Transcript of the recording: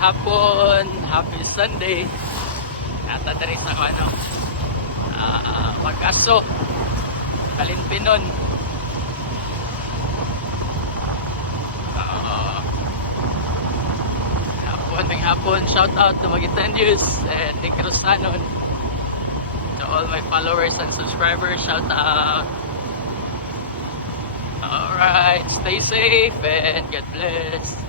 hapon, happy Sunday. Nata diri sa ano, Pag-aso, Kalinpinon. Hapon, shout out to Magitan News and Nick Rosanon. To all my followers and subscribers, shout out. Alright, stay safe and God bless.